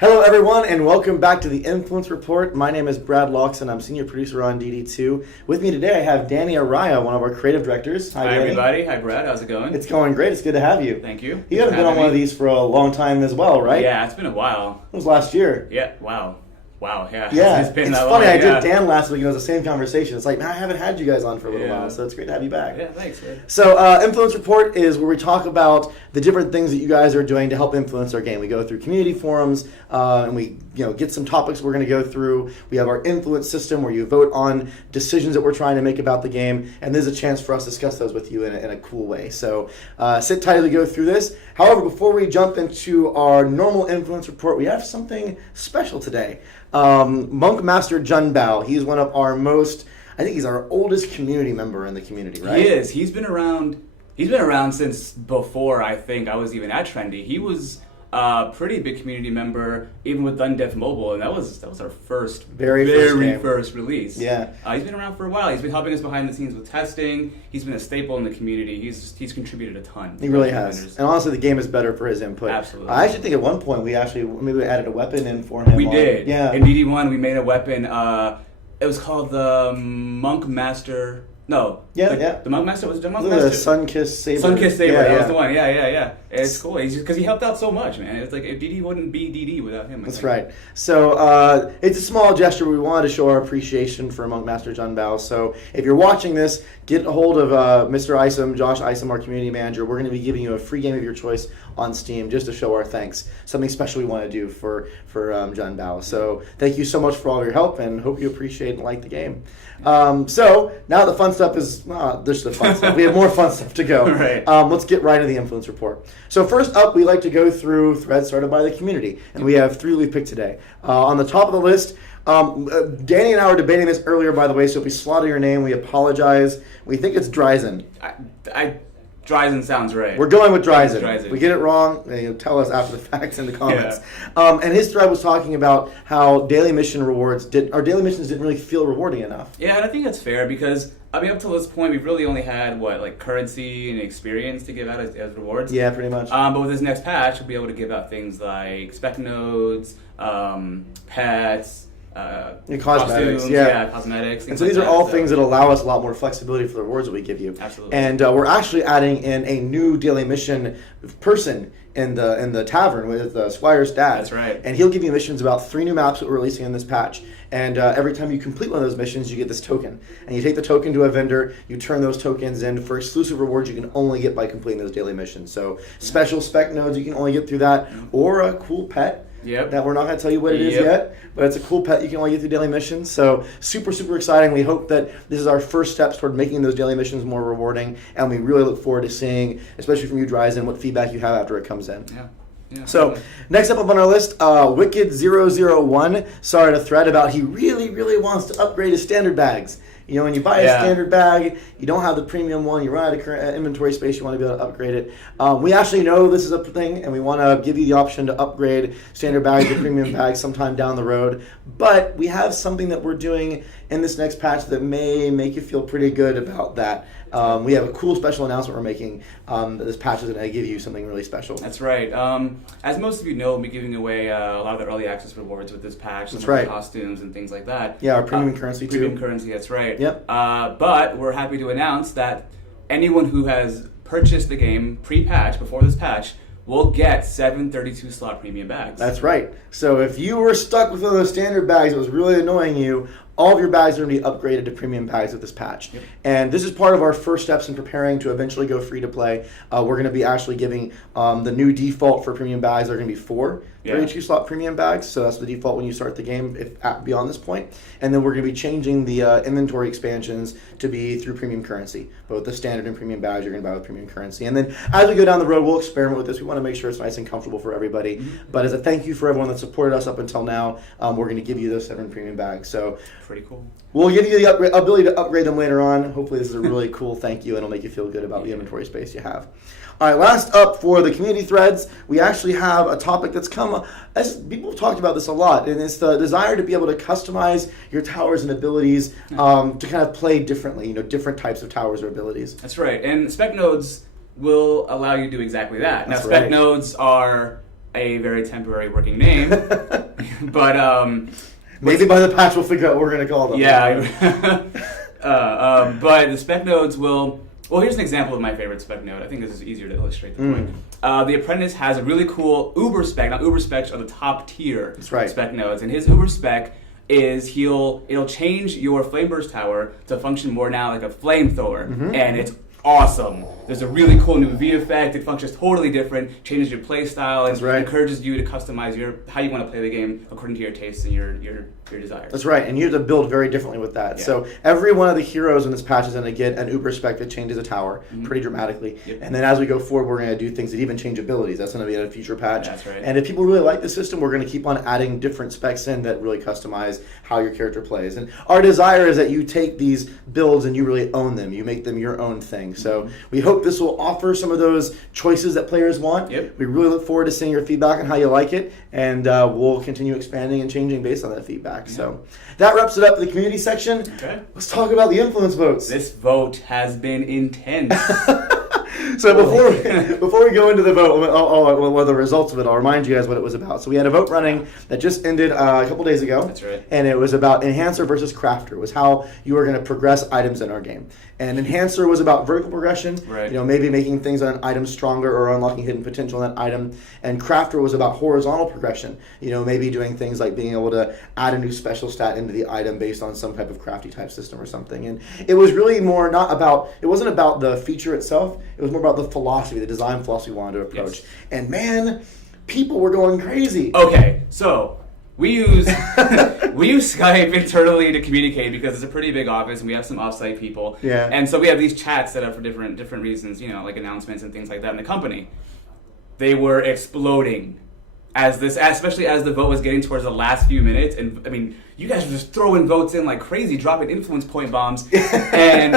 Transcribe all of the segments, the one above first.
Hello, everyone, and welcome back to the Influence Report. My name is Brad Loxon. I'm senior producer on DD2. With me today, I have Danny Araya, one of our creative directors. Hi, Danny. everybody. Hi, Brad. How's it going? It's going great. It's good to have you. Thank you. You haven't been on one of these for a long time as well, right? Yeah, it's been a while. It was last year. Yeah. Wow. Yeah. Yeah, It's been it's that funny. long. I Yeah. did Dan last week. It was the same conversation. It's like, man, I haven't had you guys on for a little while, so it's great to have you back. Yeah, thanks, man. So, Influence Report is where we talk about the different things that you guys are doing to help influence our game. We go through community forums, and we get some topics we're going to go through. We have our influence system where you vote on decisions that we're trying to make about the game, and there's a chance for us to discuss those with you in a cool way. So, sit tight as we go through this. However, before we jump into our normal Influence Report, we have something special today. Monk Master Jun Bao, he's one of our I think he's our oldest community member in the community, right? He is. He's been around since before I think I was even at Trendy. He was a pretty big community member, even with Undev Mobile, and that was our very first release. Yeah. He's been around for a while. He's been helping us behind the scenes with testing. He's been a staple in the community. He's contributed a ton. He really has. And honestly, the game is better for his input. Absolutely. I actually think at one point we added a weapon in for him. We did. Yeah. In DD1, we made a weapon. It was called the Monk Master. No. The Monk Master was the Monk Master. The Sun-Kissed Saber. Sun-Kissed Saber. That was the one. Yeah. It's cool. It's just because he helped out so much, man. It's like if DD wouldn't be DD without him. That's right. So it's a small gesture. We wanted to show our appreciation for Monk Master Jun Bao. So if you're watching this, get a hold of Mr. Isom, Josh Isom, our community manager. We're going to be giving you a free game of your choice on Steam just to show our thanks. Something special we want to do for Jun Bao. So thank you so much for all of your help, and hope you appreciate and like the game. So now the fun stuff is there's the fun stuff. We have more fun stuff to go. Right. Let's get right into the Influence Report. So first up, we like to go through threads started by the community, and we have 3 we've picked today. On the top of the list, Danny and I were debating this earlier, by the way, so if we slaughter your name, we apologize. We think it's Dryzen. Dryzen sounds right. We're going with Dryzen. Dryzen. We get it wrong, tell us after the facts in the comments. Yeah. And his thread was talking about how daily missions didn't really feel rewarding enough. Yeah, and I think that's fair because up to this point, we've really only had currency and experience to give out as rewards. Yeah, pretty much. But with this next patch, we'll be able to give out things like spec nodes, pets. Cosmetics, costumes, cosmetics. And so these are all things that allow us a lot more flexibility for the rewards that we give you. Absolutely. And we're actually adding in a new daily mission person in the tavern with Squire's dad. That's right. And he'll give you missions about 3 new maps that we're releasing in this patch. And every time you complete one of those missions, you get this token. And you take the token to a vendor, you turn those tokens in for exclusive rewards you can only get by completing those daily missions. So special spec nodes you can only get through that, or a cool pet. Yep. That we're not going to tell you what it is yet, but it's a cool pet you can only get through daily missions. So super, super exciting. We hope that this is our first steps toward making those daily missions more rewarding, and we really look forward to seeing, especially from you, Dryzen, what feedback you have after it comes in. Yeah. So next up on our list, Wicked001 started a thread about he really, really wants to upgrade his standard bags. When you buy a standard bag, you don't have the premium one, you run out of inventory space, you want to be able to upgrade it. We actually know this is a thing, and we want to give you the option to upgrade standard bags to premium bags sometime down the road. But we have something that we're doing in this next patch that may make you feel pretty good about that. We have a cool special announcement we're making. This patch is going to give you something really special. That's right. As most of you know, we'll be giving away a lot of the early access rewards with this patch. That's right. Costumes and things like that. Yeah, our premium currency too. Premium currency, that's right. Yep. But we're happy to announce that anyone who has purchased the game pre-patch, before this patch, will get 7 32-slot premium bags. That's right. So if you were stuck with one of those standard bags that was really annoying you, all of your bags are going to be upgraded to premium bags with this patch. Yep. And this is part of our first steps in preparing to eventually go free to play. We're going to be actually giving the new default for premium bags are going to be 4 32-slot premium bags. So that's the default when you start the game beyond this point. And then we're going to be changing the inventory expansions to be through premium currency. Both the standard and premium bags you're going to buy with premium currency. And then as we go down the road, we'll experiment with this. We want to make sure it's nice and comfortable for everybody. Mm-hmm. But as a thank you for everyone that supported us up until now, we're going to give you those 7 premium bags. So pretty cool. We'll give you the ability to upgrade them later on. Hopefully this is a really cool thank you, and it'll make you feel good about the inventory space you have. All right, last up for the community threads, we actually have a topic that's come, as people have talked about this a lot, and it's the desire to be able to customize your towers and abilities to kind of play differently, different types of towers or abilities. That's right, and spec nodes will allow you to do exactly that. Now, spec nodes are a very temporary working name. But maybe by the patch we'll figure out what we're going to call them. Yeah. But the spec nodes will. Well, here's an example of my favorite spec node. I think this is easier to illustrate the point. The Apprentice has a really cool Uber spec. Now, Uber specs are the top tier spec nodes, and his Uber spec is it'll change your Flame Burst Tower to function more now like a flamethrower, and it's awesome. There's a really cool new V effect. It functions totally different, changes your play style, and encourages you to customize how you want to play the game according to your tastes and your desires. That's right, and you have to build very differently with that. Yeah. So every one of the heroes in this patch is going to get an Uber spec that changes a tower pretty dramatically. Yep. And then as we go forward, we're going to do things that even change abilities. That's going to be in a future patch. That's right. And if people really like the system, we're going to keep on adding different specs in that really customize how your character plays. And our desire is that you take these builds and you really own them. You make them your own thing. So we hope this will offer some of those choices that players want. Yep. We really look forward to seeing your feedback on how you like it, and we'll continue expanding and changing based on that feedback. Yeah. So that wraps it up for the community section. Okay. Let's talk about the influence votes. This vote has been intense. So before we go into the vote, well, the results of it, I'll remind you guys what it was about. So we had a vote running that just ended a couple days ago. That's right. And it was about Enhancer versus Crafter. It was how you were going to progress items in our game. And Enhancer was about vertical progression, right. Maybe making things on an item stronger or unlocking hidden potential in that item. And Crafter was about horizontal progression, maybe doing things like being able to add a new special stat into the item based on some type of crafty type system or something. And it was really more it wasn't about the feature itself, it was more about the philosophy, the design philosophy we wanted to approach. Yes. And man, people were going crazy. Okay, so we use Skype internally to communicate because it's a pretty big office and we have some offsite people. Yeah. And so we have these chats set up for different reasons, like announcements and things like that in the company. They were exploding especially as the vote was getting towards the last few minutes. And I mean, you guys were just throwing votes in like crazy, dropping influence point bombs, and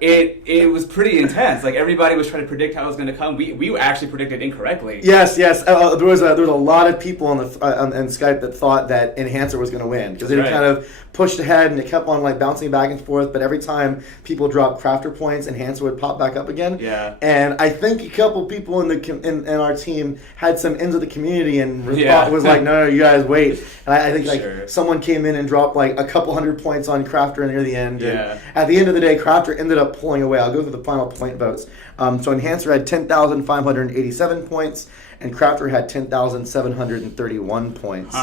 it was pretty intense. Like everybody was trying to predict how it was going to come. We actually predicted incorrectly. Yes. There was a lot of people on Skype that thought that Enhancer was going to win because it kind of pushed ahead and it kept on like bouncing back and forth. But every time people dropped Crafter points, Enhancer would pop back up again. Yeah. And I think a couple people in our team had some ends of the community and was like, no, you guys wait. And I think someone came in and dropped like a couple hundred points on Crafter near the end. Yeah. And at the end of the day, Crafter ended up pulling away. I'll go through the final point votes. So Enhancer had 10,587 points, and Crafter had 10,731 points.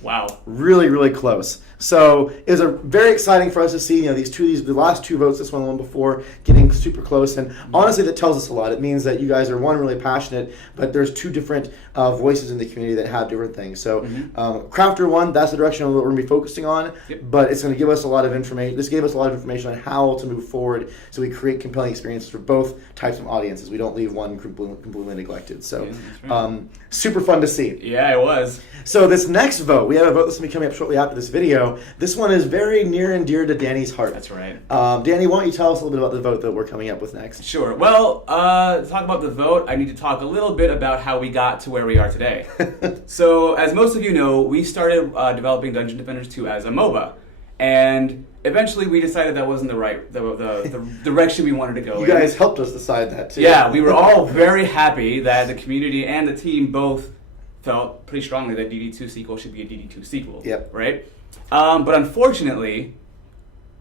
Wow. Really, really close. So it was very exciting for us to see, the last two votes, this one and the one before, getting super close. And honestly, that tells us a lot. It means that you guys are, one, really passionate, but there's two different voices in the community that have different things. So Crafter won. That's the direction that we're going to be focusing on. Yep. But it's going to give us a lot of information. This gave us a lot of information on how to move forward so we create compelling experiences for both types of audiences. We don't leave one completely neglected. So super fun to see. Yeah, it was. So this next vote, we have a vote that's going to be coming up shortly after this video. This one is very near and dear to Danny's heart. That's right. Danny, why don't you tell us a little bit about the vote that we're coming up with next? Sure. Well, to talk about the vote, I need to talk a little bit about how we got to where we are today. So, as most of you know, we started developing Dungeon Defenders 2 as a MOBA. And eventually we decided that wasn't the direction we wanted to go. You guys helped us decide that, too. Yeah, we were all very happy that the community and the team both felt pretty strongly that DD2 sequel should be a DD2 sequel. Yep. Right? But unfortunately,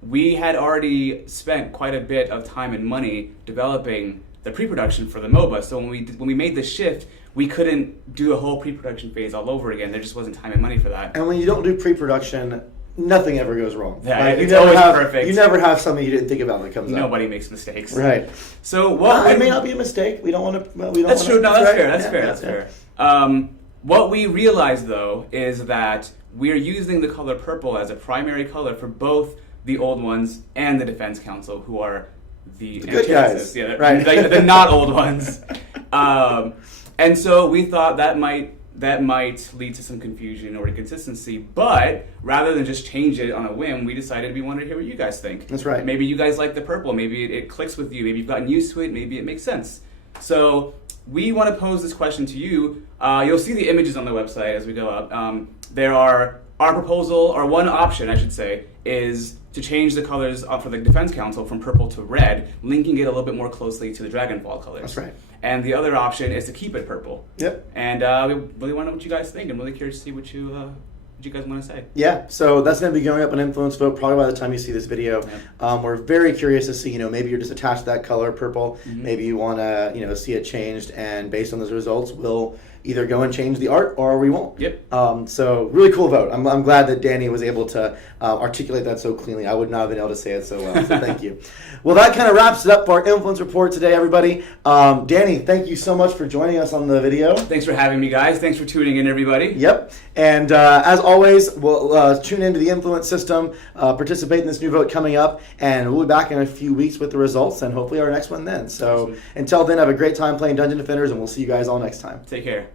we had already spent quite a bit of time and money developing the pre-production for the MOBA. So when we made the shift, we couldn't do a whole pre-production phase all over again. There just wasn't time and money for that. And when you don't do pre-production, nothing ever goes wrong. Yeah, it's always perfect. You never have something you didn't think about that comes up. Nobody makes mistakes. Right. So it may not be a mistake. We don't want to. That's true. No, that's fair. What we realized though is that we're using the color purple as a primary color for both the old ones and the Defense Council, who are the good guys. Yeah, right. the not old ones. And so we thought that might lead to some confusion or inconsistency, but rather than just change it on a whim, we decided we wanted to hear what you guys think. That's right. Maybe you guys like the purple, maybe it clicks with you, maybe you've gotten used to it, maybe it makes sense. So we want to pose this question to you. You'll see the images on the website as we go up. There are our proposal, or one option I should say, is to change the colors for the Defense Council from purple to red, linking it a little bit more closely to the Dragonfall colors. That's right. And the other option is to keep it purple. Yep. And we really want to know what you guys think. I'm really curious to see what you guys want to say. Yeah, so that's going to be going up on Influence Vote probably by the time you see this video. Yep. We're very curious to see, maybe you're just attached to that color, purple. Mm-hmm. Maybe you want to, see it changed, and based on those results, we'll either go and change the art or we won't. Yep. So really cool vote. I'm glad that Danny was able to articulate that so cleanly. I would not have been able to say it so well, so thank you. Well, that kind of wraps it up for our Influence Report today, everybody. Danny, thank you so much for joining us on the video. Thanks for having me, guys. Thanks for tuning in, everybody. Yep. And as always, we'll tune into the Influence system, participate in this new vote coming up, and we'll be back in a few weeks with the results and hopefully our next one then. So until then, have a great time playing Dungeon Defenders, and we'll see you guys all next time. Take care.